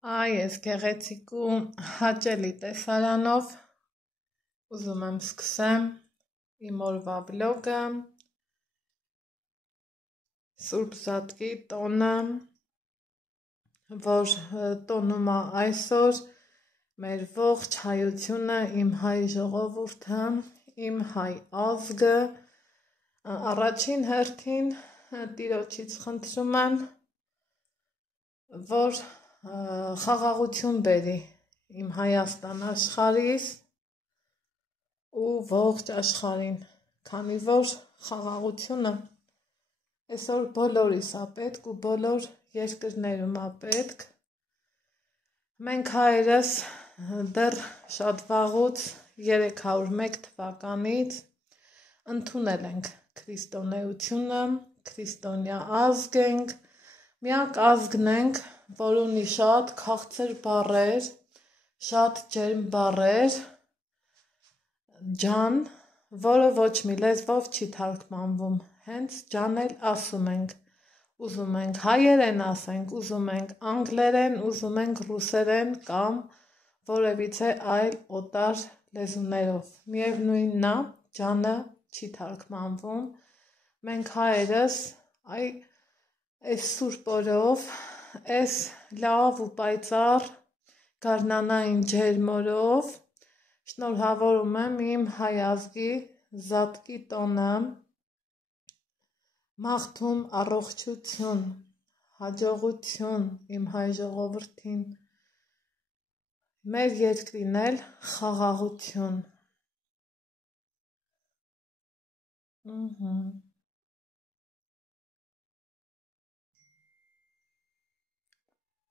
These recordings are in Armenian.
Այ ես գեղեցիկ ու հաճելի տեսարանով ուզում եմ սկսեմ իմ օրվա վլոգը, Սուրբ Զատկի տոնը, որ տոնում է այսօր մեր ողջ հայությունը, իմ հայ ժողովուրդը, իմ հայ ազգը, առաջին հերթին Տիրոջից խնդրում եմ, որ խաղաղություն բերի իմ Հայաստան աշխարհիս ու ողջ աշխարհին, քանի որ խաղաղությունը այսօր բոլորիս է պետք ու բոլոր երկրներում է պետք։ Մենք հայերս դեռ շատ վաղուց 301 թվականից ընդունել ենք քրիստոնեությունը, քրիստոնյա ազգ ենք, միակ ազգն ենք, որ ունի շատ քաղցր բառեր, շատ ջերմ բառեր, ջան, որը ոչ մի լեզվով չի թարգմանվում, հենց ջան էլ ասում ենք, ուզում ենք հայերեն ասենք, ուզում ենք անգլերեն, ուզում ենք ռուսերեն կամ որևիցե այլ օտար լեզուներով, միևնույնն է, ջանը չի թարգմանվում, մենք հայերս այս սուրբ օրով, այս լավ ու պայծառ գարնանային ջերմ օրով շնորհավորում եմ իմ հայ ազգի Զատկի տոնը, մաղթում առողջություն, հաջողություն իմ հայ ժողովրդին, մեր երկրին էլ խաղաղություն։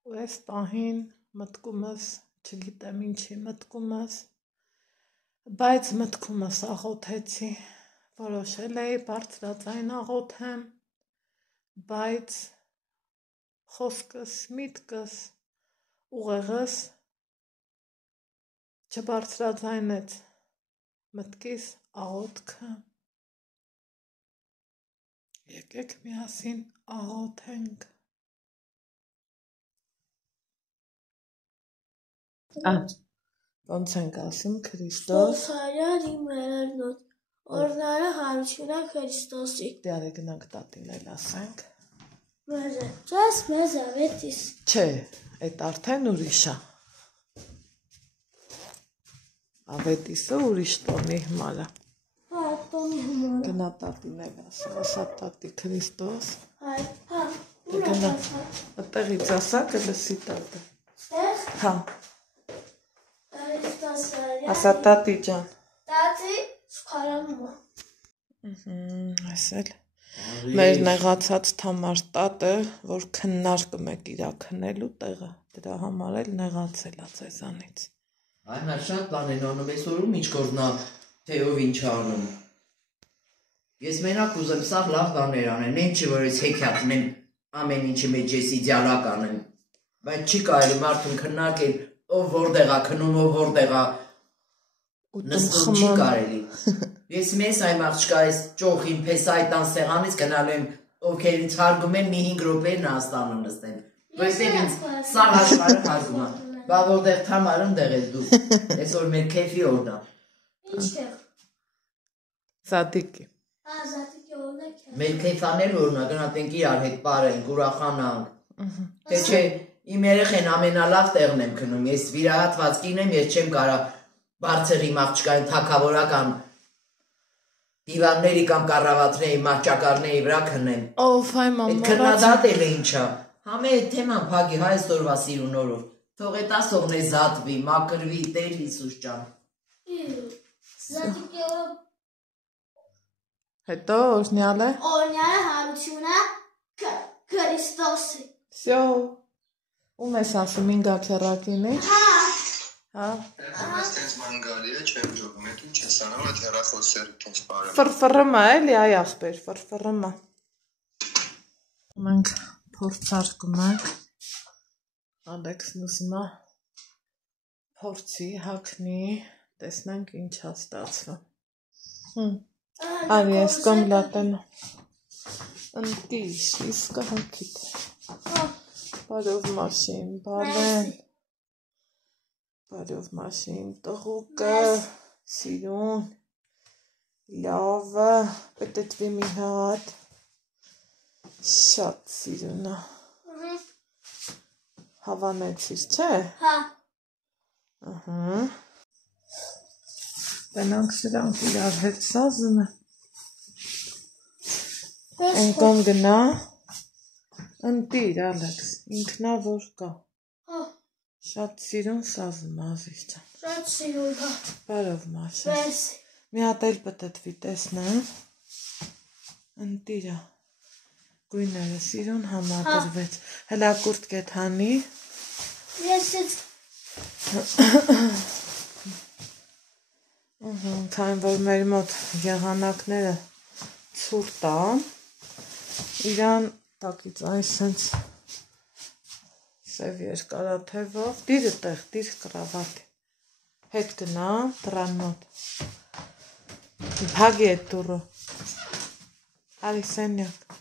Ու այս պահին մտքումս, չգիտեմ ինչի մտքումս, բայց մտքումս աղոթեցի, որոշել էի բարձրաձայն աղոթեմ, բայց խոսքս, միտքս, ուղեղս չբարձրաձայնեց մտքիս աղոթքը։ Եկեք միասին աղոթենք։ Ոնց ենք ասում Քրիստոս Հայր իմ երնոտ, օրնարը հարությունը Քրիստոսի։ Դե գնանք տատին էլ ասենք։ Ճաս մեզ ավետիս։ Չէ, այդ արդեն ուրիշ է։ Ավետիսը ուրիշ տոնի հիմար է։ Հա, տոնի հիմար է։ Գնա տատին էլ ասա, ասա տատի Քրիստոս։ Հա, Գնա, այդտեղից ասա կլսի տատը։ Ստեղ։ Հա, Քրիստոսը։ ասա տատի ջան։ Տատի սխարամը։ Այս էլ մեր նեղացած թամար տատը, որ քննարկում եք իրա քնելու տեղը, դրա համար էլ նեղացել է ձեզանից։ Այ նա շատ բան են անում, այսօրում ինչ կորնա, թե ով ինչ անում։ Ես մենակ ուզեմ սաղ լավ բաներ անեն, են չի, որ ես հեքյատն եմ ամեն ինչի մեջ ես իդյալական եմ, բայց չի կարելի մարդուն քննարկել, ով որտեղ է քնում, ով որտեղ է նստում չի կարելի։ Ես մեզ այմ աղջկա այս ճոխին փեսայտան սեղանից գնալու եմ, ովքեր ինձ հարգում են մի 5 րոպե Նաստանը նստեն, որովհետև ինձ սաղ աշխարհը հարգում է։ Բա որտեղ թամար ընդեղ ես դու, այսօր մեր քեֆի օրն է։ Ինչտեղ։ Զատիկի։ Զատիկի օրն է քեֆ։ Մեր քեֆաներ օրն է, գնացենք իրար հետ պարենք, ուրախանանք։ Թե չէ, իմ երեխեն ամենալավ տեղն եմ քնում, ես վիրահատվածքին եմ, ես չեմ կարա բարձր իմ աղջկային թագավորական դիվանների կամ կառավատների մահճակալների վրա քնեմ։ Ով այ մամա։ Այդ քննադատել է ինչա։ Համե այդ թեման փակի հայ այսօրվա սիրուն օրով։ Թող այդ ասողն է զատվի, մակրվի, Տեր Հիսուս ջան։ Զատիկի օրը Հետո օրհնյալ է։ օրնյալը հարությունը Քրիստոսի։ Всё։ Ում ես ասում ինգա քերակինի։ Հա։ Ես տենց մանգալի է, չեմ ջողում, էդ ինչ ես անում, այդ հեռախոսերը տենց բարեմ։ Ֆրֆռմա էլի, այ ախպեր, ֆրֆռմա։ Մենք փորձարկում ենք։ Ալեքսն ուզում է փորձի, հագնի, տեսնենք ինչ է ստացվում։ Արի ես կոմլատեն։ Ընկիշ, իսկը հոգիտ։ Բարով մաշին, բալեն, բարով մաշին, տղուկը, սիրուն, լավը, պետեtvի մի հատ, շատ սիրունը, հավանեցիր, չէ? Հա։ Բենանք սրանք իրար հետ սազում է, են կոմ գնա, ընտիր ալեքս, ինքնավոր կա, շատ սիրուն սազում ազիր ճան, Շատ սիրուն հա։ բարով մաշը, Վես։ մի հատ էլ պետեtvի տեսնեմ, ընտիրա, գույները սիրուն համադրվեց, հլա կուրտ կետ հանի, Ես ես քան որ մեր մոտ եղանակները ցուրտ ան, իրան տակից այն սենց սև երկարաթևով, դիրը տեղ, դիր կրավատի, հետ գնա, դրան մոտ, բագի էտ դուրը, ալի սենյակ,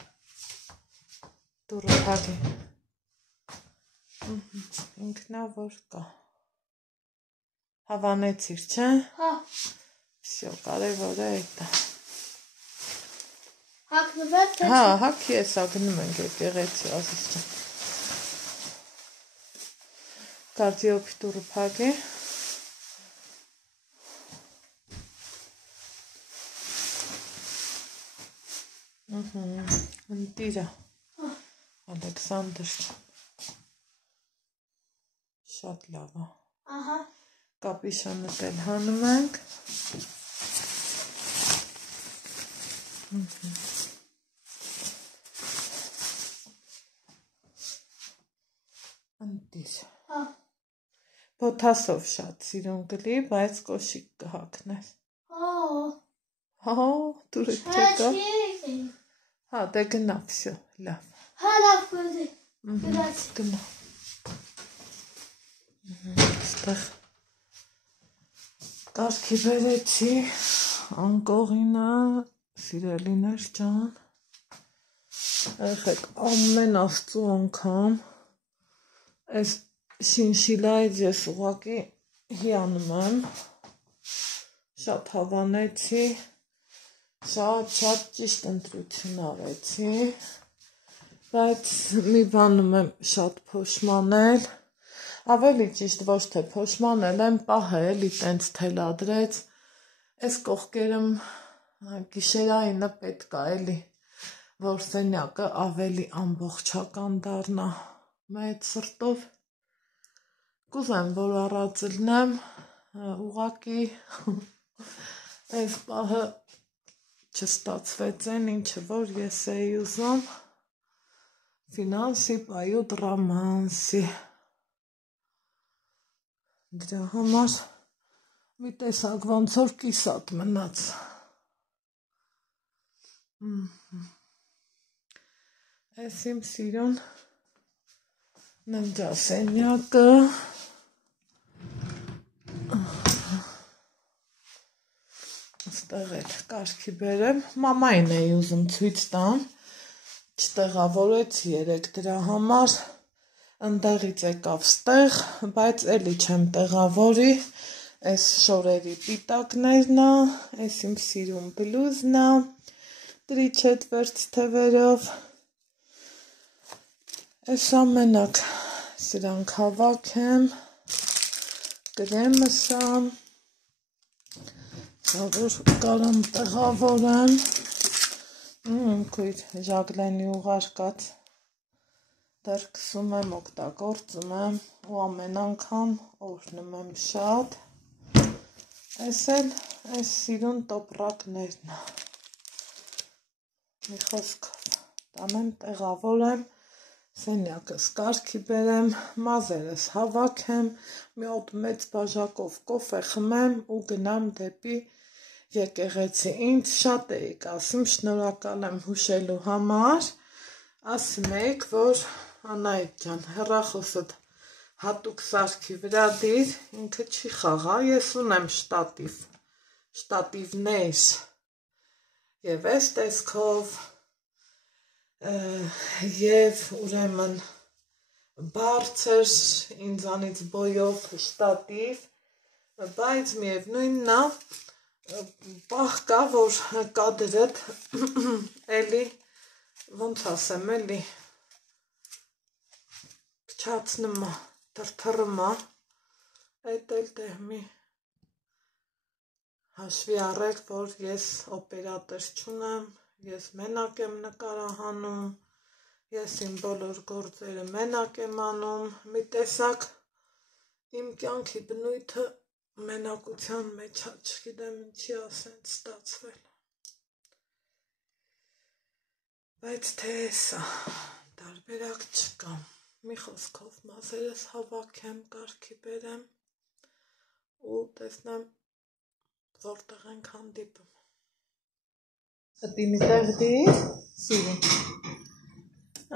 դուրը բագի, ինքնավոր կա, հավանեցիր, չէ? հա։ Всё, կարևոր է էտա, Հակնվել թե հա, հաքի եսա գնում ենք եկեղեցի ազիզ ճան, կարդիոպի դուրը բագի, ընտիրա, Ալեքսանդր, շատ լավ է, Ահա։ կապիշոնը տել հանում ենք, ընտիր, Հա։ բոթասով շատ սիրուն գլի, բայց կոշիկ կհակնես, հա, դուրը չեկա, հա, դե գնա, всё, լավ, Հա լավ գնի։ Գնացի։ գնա, ստեղ կարգի բերեցի, անկողինը, սիրելիներ ճան, եղեք ամեն աստծու անգամ, այս շինշիլայից ես ուղակի հիանում եմ, շատ հավանեցի, շատ ճիշտ ընտրություն արեցի, բայց մի բանում եմ շատ փոշմանել, ավելի ճիշտ ոչ թե փոշմանել եմ, պահը էլի տենց թելադրեց, այս կողքերում գիշերայինը պետք է էլի, որ սենյակը ավելի ամբողջական դառնա, մեծ սրտով, կուզեմ, որ առածլնեմ, ուղակի այս պահը չստացվեց են, ինչը որ ես էի ուզում, ֆինանսի պայուտ ռամանսի, դրա համար մի տեսակ ոնց որ կիսատ մնաց, այս իմ սիրուն ննջասենյակը, ստեղ էլ կարգի բերեմ, մամային էի ուզում ցույց տամ, չտեղավորեցի երեք դրա համար, ընդեղից եկավ ստեղ, բայց էլի չեմ տեղավորի, այս շորերի պիտակներն է, այս իմ սիրուն բլուզն է, 3/4 թևերով, այս ամենակ սրանք հավաքեմ, կրեմս եմ, որ կարամ տեղավորեմ, քույր ժագլենի ուղարկած, դեռ կսում եմ, օգտագործում եմ, ու ամեն անգամ օրհնում եմ շատ, այս էլ այս սիրուն տոպրակներն է, մի խոսքով, տանեմ տեղավորեմ, սենյակս կարգի բերեմ, մազերս հավաքեմ, մի հոտ մեծ բաժակով կոֆե խմեմ ու գնամ դեպի եկեղեցի, ինձ շատ էիք ասում, շնորհակալ եմ հուշելու համար, ասում եք, որ Անահիտ ջան, հեռախոսդ հատուկ սարքի վրա դիր, ինքը չի խաղա, ես ունեմ շտատիվներ, և այս տեսքով, և ուրեմն բարձր ինձանից բոյով շտատիվ, բայց միևնույնն է, պահ կա, որ կադրդ էլի, ոնց ասեմ, էլի փչացնում է, թրթռում է, այդ էլ դեղմի հաշվի առեք, որ ես օպերատոր չունեմ, ես մենակ եմ նկարահանում, ես իմ բոլոր գործերը մենակ եմ անում, մի տեսակ իմ կյանքի բնույթը մենակության մեջ է, չգիտեմ ինչի ասենց ստացվել, բայց թե էսա, տարբերակ չկա, մի խոսքով մազերս հավաքեմ, կարգի բերեմ ու տեսնեմ որտեղ ենք հանդիպում։ Ստի մի տեղ դիր, սիրում։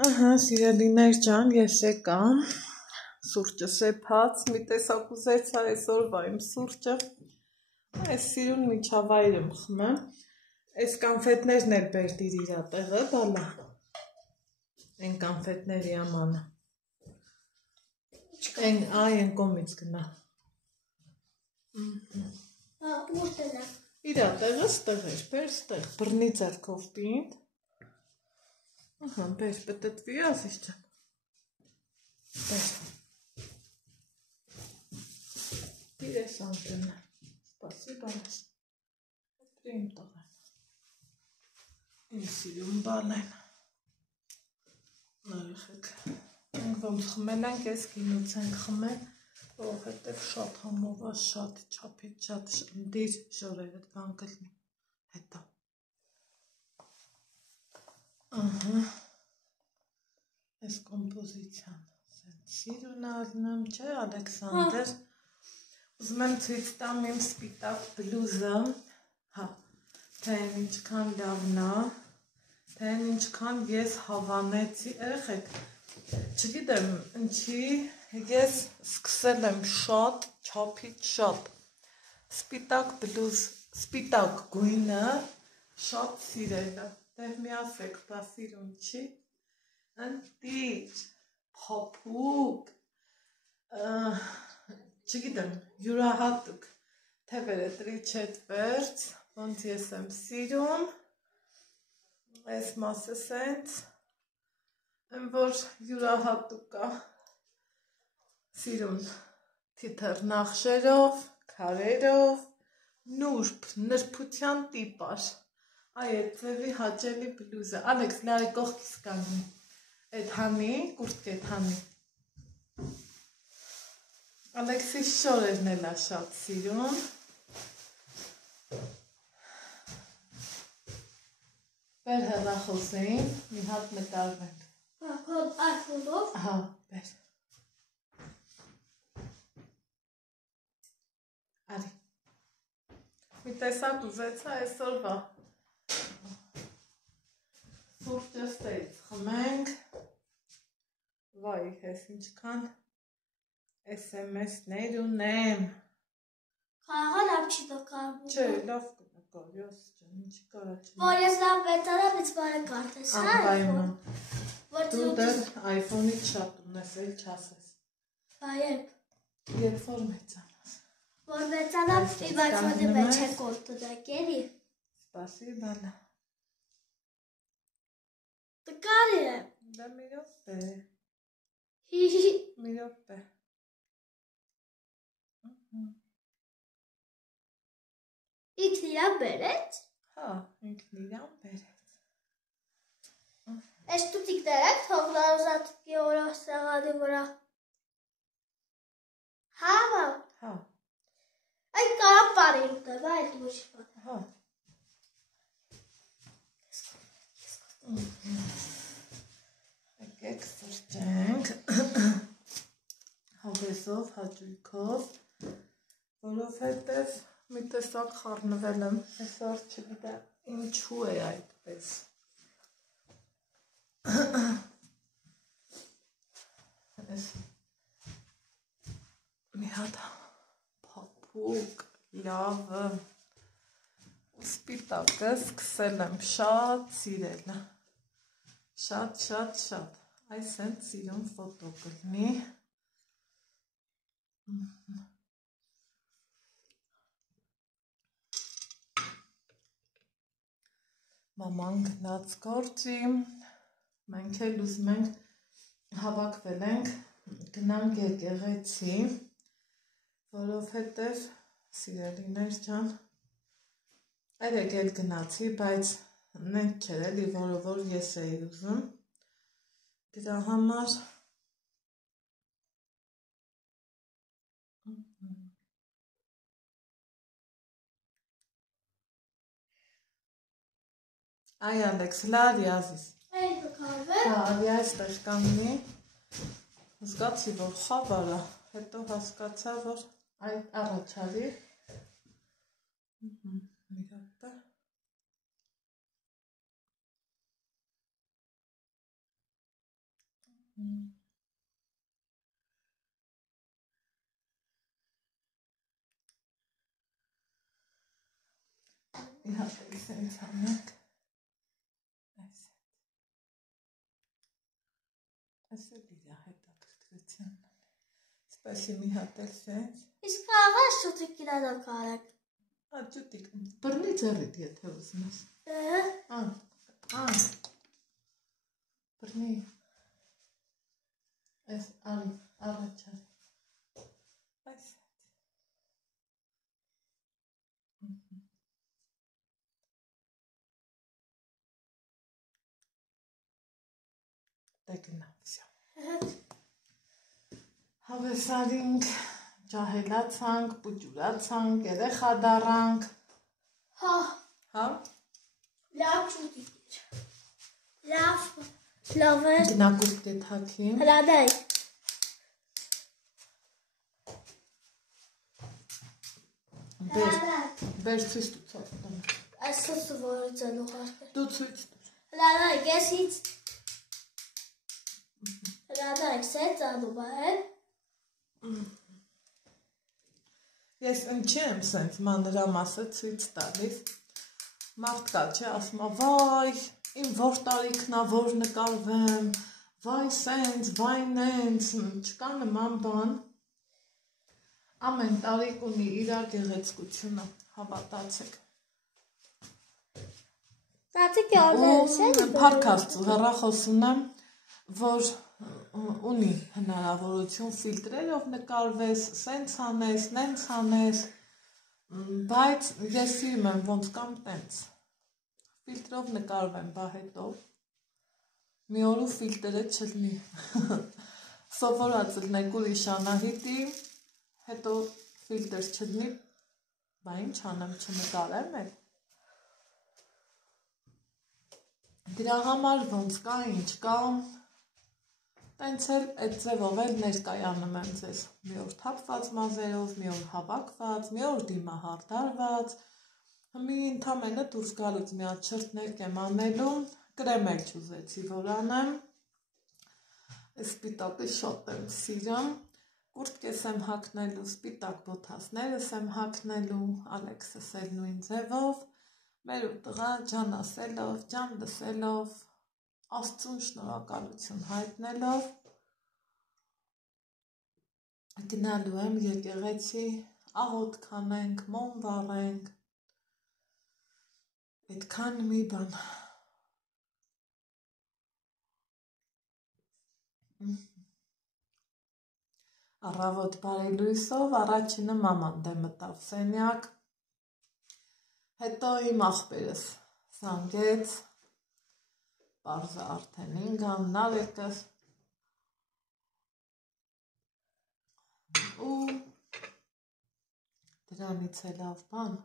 Ահա, սիրելիներ ջան, ես եկամ, սուրճը սեփած, մի տեսակ ուզեցա այսօրվա իմ սուրճը, այս սիրուն միջավայր եմ խմեմ, այս կանֆետներն էլ բերդիր իրա տեղը, բալա, են կանֆետների ամանը, այն կոմից գնա, Ուր տնա։ իրա տեղը ստեղ էր, բեր ստեղ, բռնի ձեռքով տինդ, ահա, բեր, պտտվի ասիս ջան, բեր, իր ես անկենը, սպասիբ անես, պրիմ տղան, իմ սիրում բալ են, նարիխեք, ենք ոնց խմել ենք, ես գինուց ենք խմել, որովհետև շատ համով է, շատ չափից շատ դիր ժորերդ բան կլնի, հետո, ահա, ես կոմպոզիցյան, սիրուն ալնեմ, չէ, Ալեքսանդր, ուզում եմ ցույց տամ իմ սպիտակ բլուզը, հա, թե ինչքան լավն է, թե ինչքան ես հավանեցի, երեխեք, չգիտեմ ինչի, ես սկսել եմ շատ, չափից շատ, սպիտակ բլուզ, սպիտակ գույնը, շատ սիրելը, դեղ մի ասեք, դա սիրուն չի, ընտիր, փափուկ, չգիտեմ, յուրահատուկ, թևերը տրի չետվերց, ոնց ես եմ սիրում, այս մասը սենց, եմ որ յուրահատուկ է, սիրուն թիթեռ նախշերով, քարերով, նուրբ, նրբության տիպար, այդ ձևի հաճելի բլուզը, Ալեքս, լայ կողքիս կանգնի, այդ հանի, կուրտք այդ հանի, Ալեքսի շորերն էլ է շատ սիրուն, բեր հեռախոսեին, մի հատ նկարվենք, Այֆոնով, հա, բեր, արի, մի տեսակ ուզեցա այսօրվա, սուրճս տեից խմենք, վայ, ես ինչքան SMS-ներ ունեմ, կարողա լավ չի նկարվում։ չէ, լավ կնկար, ես ջան, ինչի կարա չնկար, Որ ես լավ վետանամ, ինձ բարը կարտես, հա, անպայման, որ դու դեռ iPhone-ից շատ ունես, էլ չասես, երբ որ մեծանաս, որ վետանամ, իմ iPhone-ի մեջ է կորտունակ, երի, սպասի բալա, տկար է, դա մի րոպե, հի, մի րոպե, ինքն իրան բերեց, հա, ինքն իրան բերեց, այս տուտիկներ եք թողնալ ուզատուկի օրը սեղանի վրա, հա, հա, այն կարամ պարին ուտեմ, այդ ոչ պան, հա, եկեք սրճենք, հավեսով, հաճույքով, որովհետև մի տեսակ խառնվել եմ, այսօր չգիտեմ ինչու է այդպես, մի հատ փափուկ, լավը, սպիտակը սկսել եմ շատ սիրել, շատ, Այս են սիրուն ֆոտո կլինի։ Մաման գնաց գործի, մենք էլ ուզում ենք հավաքվել ենք, գնանք եկեղեցի, որովհետև սիրելիներ ջան, երեկ էլ գնացի, բայց նենց չէր էլի, որ ես էի ուզում, դրա համար Այ Ալեքս, լարի ազիս։ Այդ կքավե։ Հա, արի այստեղ կանգնի, զգացի, որ խավար է, հետո հասկացա, որ այդ առաջարի, մի հատը, մի հատ էլ սենց անենք, այս էլ իրա հետաքրքրության, սպասի մի հատ էլ սենց, Իսկ աղա շուտիկ իրադակ արեք։ աջուտիկ, բրնի ձեռիդ եթե ուզում ես, բրնի, այս առաջար, այս դե գնա, վսյա։ Հավեսարինք, ջահելացանք, պուջուրացանք, երեխա դառանք, Հա, հա, լավ շուտիկ էր։ Լավ էր։ գնակուս կեթակի, Հրադայ։ բեր ցույց տուծով, Այս սոսը որը ծելու խարկը։ դու ցույց տուր, Հրադայ, ես հից։ Հրադայ, սետ ծալու բա է։ ես ընչի եմ սենց մանրամասը ցույց տալիս, մարդկա չէ, ասում է, վայ, իմ որ տարիքնա, որ նկարվեմ, վայ սենց, վայ նենց, չկա նման բան, ամեն տարիք ունի իրար գեղեցկությունը, հավատացեք, Տատիկ ալերս է։ Փառք Աստծո, հեռախոս ունեմ, որ ունի հնարավորություն ֆիլտրերով նկարվես, սենց անես, նենց անես, բայց ես սիրում եմ ոնց կամ տենց, ֆիլտրով նկարվեմ, բա հետո, մի օրու ֆիլտրը չլնի, սովորած լնեք ուրիշ Անահիտի, հետո ֆիլտր չլնի, բա ինչ անեմ, չնկարեմ էլ, դրա համար ոնց կա, ինչ կա, տենց էլ այդ ձևով էլ ներկայանում եմ ձեզ, մի օր թափված մազերով, մի օր հավաքված, մի օր դիմահարդարված, մի ընդամենը դուրս գալուց մի հատ շրթներկ եմ անելու, կրեմ էլ չուզեցի, որ անեմ, սպիտակը շատ եմ սիրում, կուրտկես եմ հագնելու, սպիտակ բոթասներս եմ հագնելու, Ալեքսս էլ նույն ձևով, մեր ու տղա ջան ասելով, ջան լսելով, Աստծուն շնորհակալություն հայտնելով, գնալու եմ եկեղեցի, աղոթ կանենք, մոմ վառենք, այդքան մի բան։ Առավոտ բարի լույսով, առաջինը մաման դե մտավ սենյակ, հետո իմ աղբերս զանգեց, պարզը արդեն 5 նավեկս, ու դրանից է լավ բան,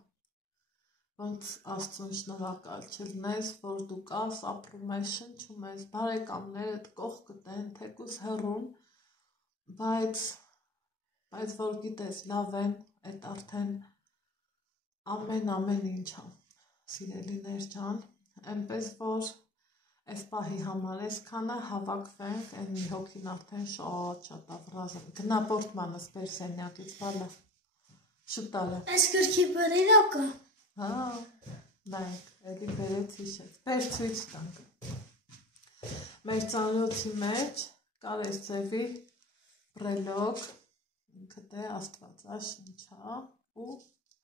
ոնց Աստծուն շնորհակալ չլնես, որ դու կաս, ապրում ես, շնչում ես, բարեկամներդ կողքդ են, թեկուզ հեռուն, բայց որ գիտես լավ են, այդ արդեն ամեն ինչ է, սիրելիներ ջան, այնպես որ այս պահի համար այսքանը հավաքվենք, այն մի հոգին արդեն շատ ավրազը, գնա պորտմանս բեր սենյակից, բալա, շուտալը, Այս գրքի բրիրակը։ նայք, էլի բերեց հիշեց, բեր ցույց տանք, մեր ծանոթի մեջ կար այս ձևի բրելոկ, ինքը դե աստվածաշնչա ու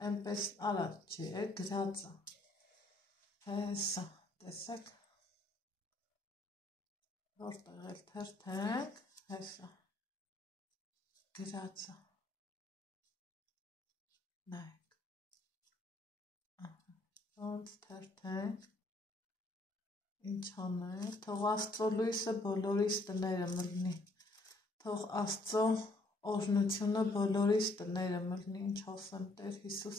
այնպես արած չի, գրածա, հեսա, տեսեք, որտեղ էլ թերթենք, հեսա, գրածա, նայք, ոնց թերթենք, ինչ անենք, թող Աստծո լույսը բոլորիս տները մլնի, թող Աստծո օրհնությունը բոլորիս տները մլնի, ինչ ասեմ Տեր Հիսուս,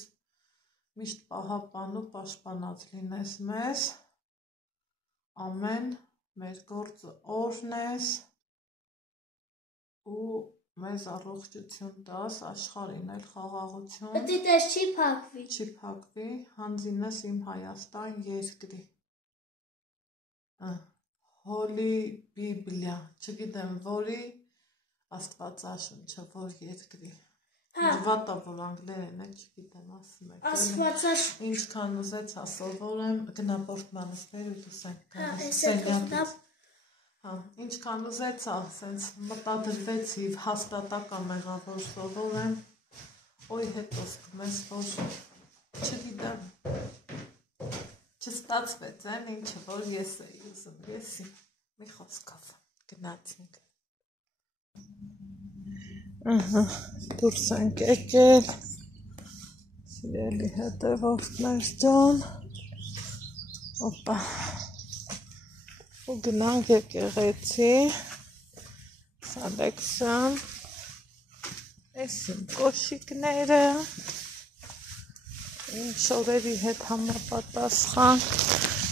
միշտ պահապան ու պաշտպանած լինես մեզ, ամեն մեր գործը օրհնես ու մեզ առողջություն տաս, աշխարհին էլ խաղաղություն, Պետք է դες չի փակվի, չի փակվի, հանձինես իմ Հայաստան երկրի, Հոլի Բիբլիա, չգիտեմ որի աստվածաշունչը, որ երկրի, վատա որ անգլերեն է, չգիտեմ ասում եք, Աստվածաշունչ, ինչքան ուզեցա սովորեմ, գնա պորտմանս բեր ու դուսենք, ինչքան ուզեցա, սենց մտադրվեցի, հաստատակա մեղավոր սովորեմ, ոյ հետո զգում ես, որ չգիտեմ, չստացվեց են, ինչը որ ես էի ուզում, եսի, մի խոսքով, գնացինք, դուրս ենք եկել, սիրելի հետևորդներ ջան, օպա, ու գնանք եկեղեցի, Սալեքսան, ես իմ կոշիկները, իմ շորերի հետ համապատասխան,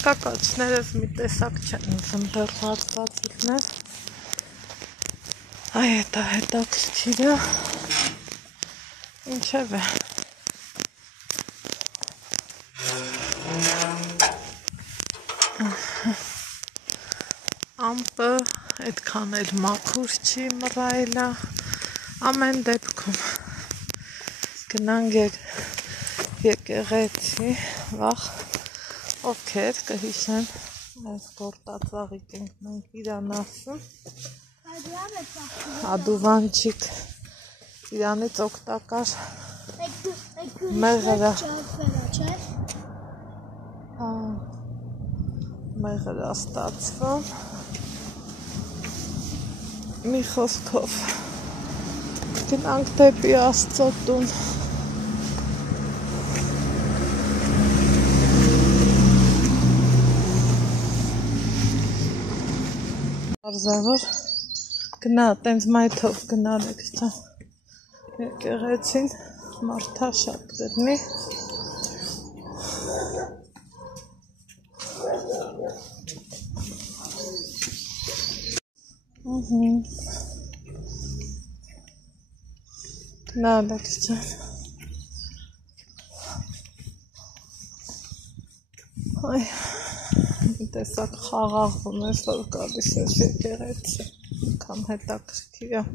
կակաչներս մի տեսակ չեն ուզում դեռ հացվածիկներ, այ էտա հետաքրքիրը, ինչև է, ամպը այդքան էլ մաքուր չի մռայլա, ամեն դեպքում, գնանք եկեղեցի, վաղ, ովքեր կհիշեն, այս գործածաղիկ ենք մենք իրան ասում, ադուվանչիկ, իրանից օգտակար մեղրա ստացվում, մի խոսքով, գնանք դեպի Աստծո տուն, Արզավոր գնա, տենց մայթով գնալ եք չան եկեղեցին, մարդա շատ գրնի, գնալ եք չան, այ, տեսակ խաղաղվում ես, որ գալիս ես եկեղեցի, կամ հետաքրքիր է,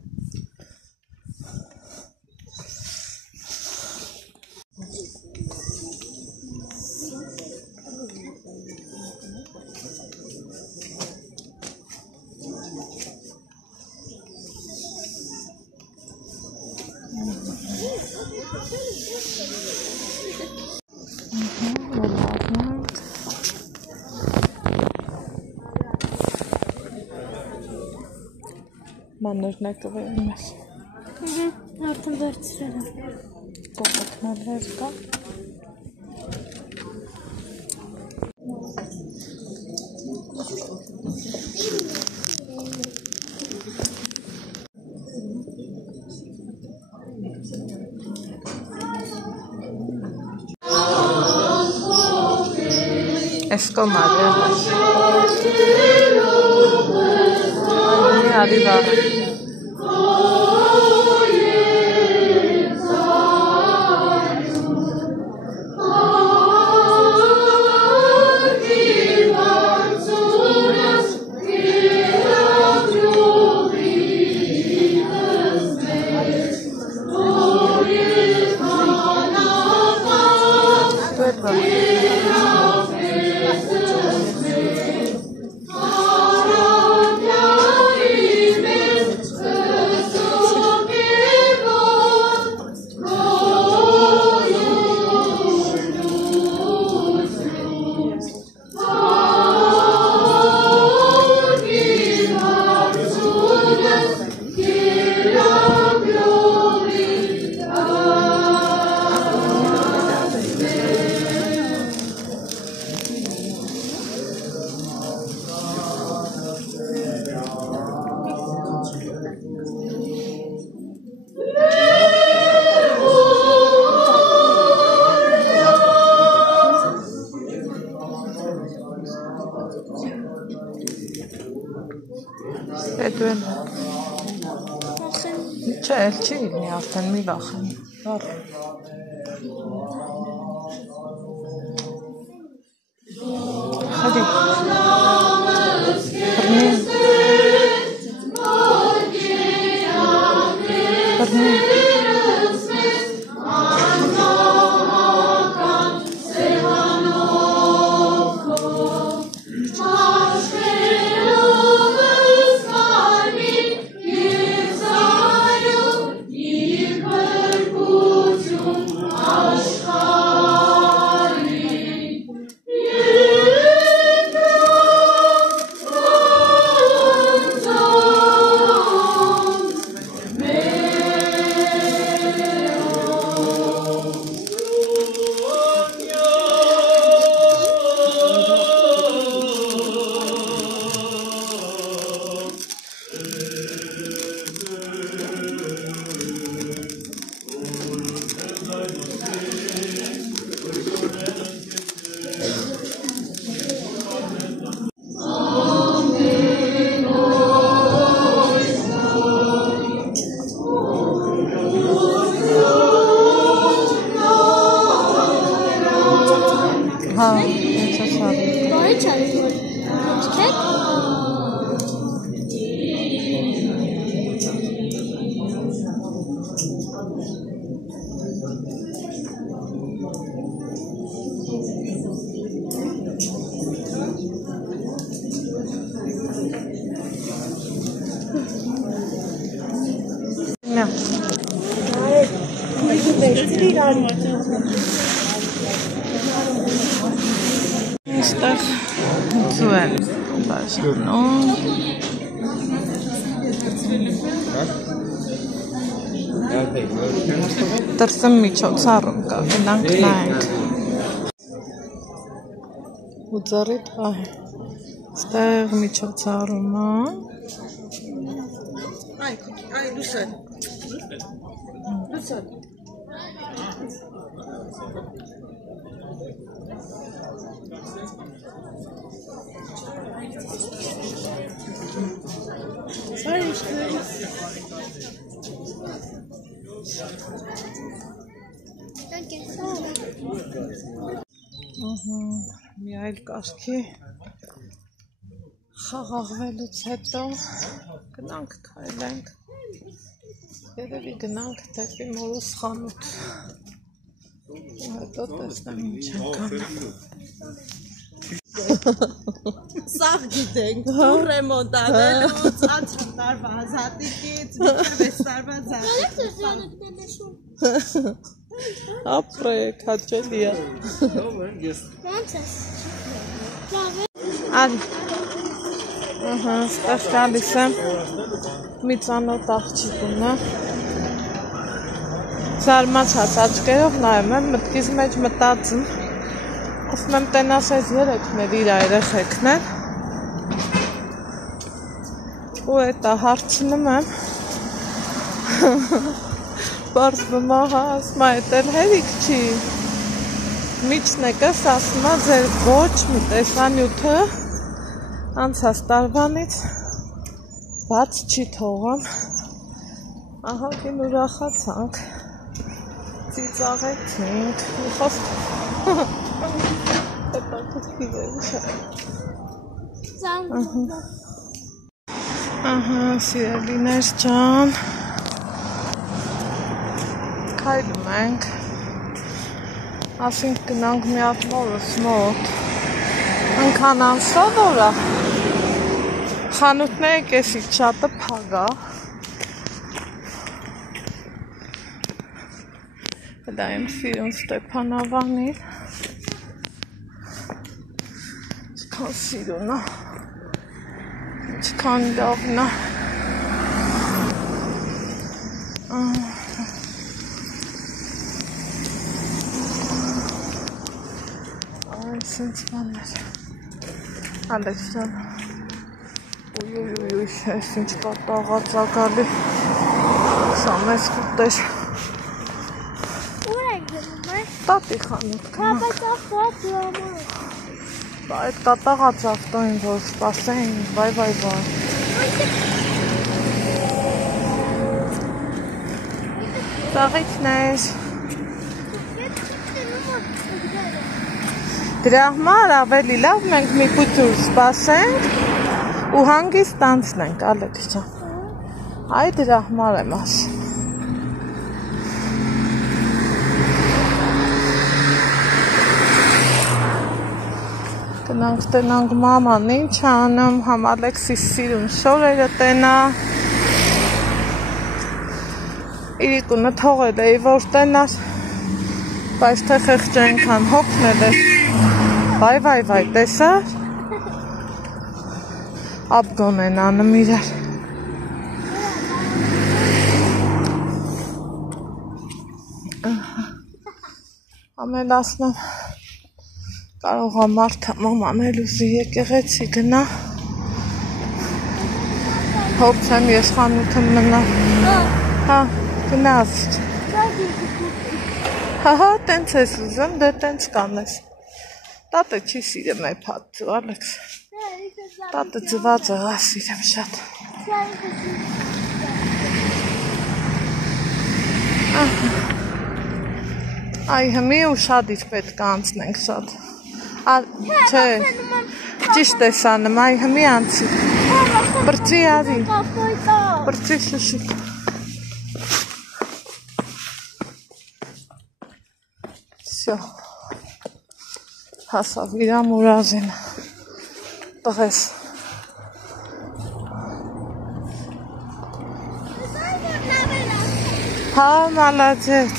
մաներն է կվերում ես, արդեն վերցրել եմ, կողոքնել հեր կա, Esko madre. Arriba. էլ չի լինի արդեն մի վախեն։ Հadi. Բռնի։ Այստեղ ձուեն բաժանում դրսում միջոցառում կա, գնանք նայենք ու ձեռիդ այստեղ միջոցառումը Ay, Lüsen. Lüsen. Sorry, մի այլ կարգի խաղաղվելուց հետո գնանք քայլենք երևի գնանք դեպի մորուս խանութ հետո տեսնեմ ինչ ենք անում Սաղ գիտենք, ու ռեմոնտ անելուց, անցրում տարվա ազատիկից, մինչև 6 տարվա ապրեք, հաճելի է Ալի ստեղ գալիս եմ մի ծանոթ աղջիկունը զարմացած աչքերով նայում եմ, մտքիս մեջ մտածում ասում եմ տենաս այս երեքն էր իր երեխեքն էր ու էտա հարցնում եմ բարձվում ահա ասում այդ էլ հերիք չի միջն եկս ասում ձեր ոչ մի տեսանյութը անցած տարվանից բաց չի թողում ահա կին ուրախացանք ծիծաղեցինք մի խոսք հետաքրքիր է ահա սիրելիներ ջան քայլում ենք ասենք գնանք մի հատ մորս մոտ Անքան անսովոր է խանութները կեսից շատը փակ է դա եմ Ֆիրոն Ստեփանավանի ինչքան սիրուն է ինչքան լավն է Սենց բաններ Ալեքս ջան Ուй, ես ինչ կատաղած ակալի Սա մեզ կուտեր Ուր եք գնում է? Տատի խանութ կնանք Կապացախված լամա Այդ կատաղած ավտոին որ սպասեին վայ Ծաղիքներ։ Դրա համար ավելի լավ մենք մի փոքր սպասենք ու հանգիստ անցնենք, Ալեքս ջան։ Այ դրա համար եմ ասում։ Գնանք տենանք մաման ինչ անում, համ Ալեքսիս սիրուն շորերը տենա։ Իրիկունը թողել էի, որ տենար, բայց թե խեղճ այնքան հոգնել է։ Վայ, տեսար։ Աբգոն են անում իրար։ Ամեն ասնեմ, կարող է մարդը մաման էլ ուզի եկեղեցի գնա։ Հոբցեմ ես խանութում մնա։ Հա, գնաց։ Հա, տենց ես ուզեմ, դե տենց կանես։ Տատը չի սիրեմ է պատու, Ալեքս։ Տատը ձված աղա սիրեմ շատ։ Այ հմի ու շատ իր պետք անցնենք շատ։ Չէ, ճիշտ ես անում, այ հմի անցի։ Բրծի արի, բրծի շուշուկ։ Всё, հասավ իրա մուրազին, տղես։ Հա, մալացեց։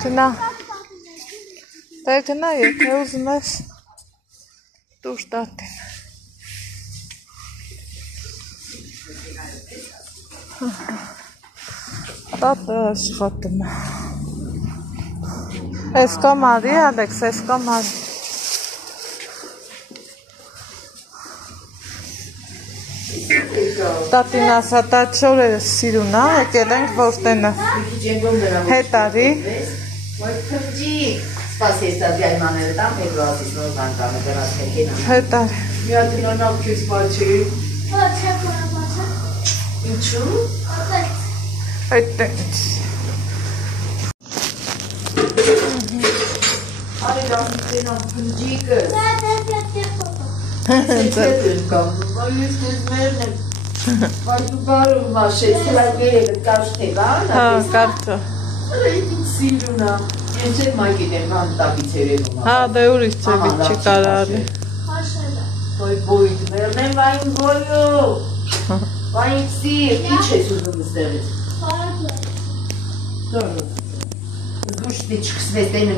Գնա, դե գնա, եթե ուզում ես, դուր տատին։ Տատը աշխատում է։ Ես կոմ արի, Ալեքս, ես կոմ արի։ Տատին ասա, տատ շորերը սիրուն է, եկել ենք, որ տենը հետ արի։ Ոյ քրջի, սպասես դիայ մաները տամ, հետոազից նոր բանկանը դրած եկին։ Հետ արի։ Մի հատ գնանավ քեզ բաչի։ Ինչու՞։ Այդ տենց։ Արի լավ տենամ քրջիկը։ Հենց է։ Բայց ես մերն եմ։ Բայց դու բարում մաշես, հլակ երևը կարճ թե բան։ Հա, կարճը։ Այդ ինչ սիրունա։ Ես չեմ մայկին եմ հանդապից երևում։ Հա, դե ուրիշ չեպիտ չի կարարի։ Ոյ բույդ, մերն եմ վային բոյու։ Վային սիր, ինչ ես ուզում ստեղից։ Դուշտի չքսվեց դենը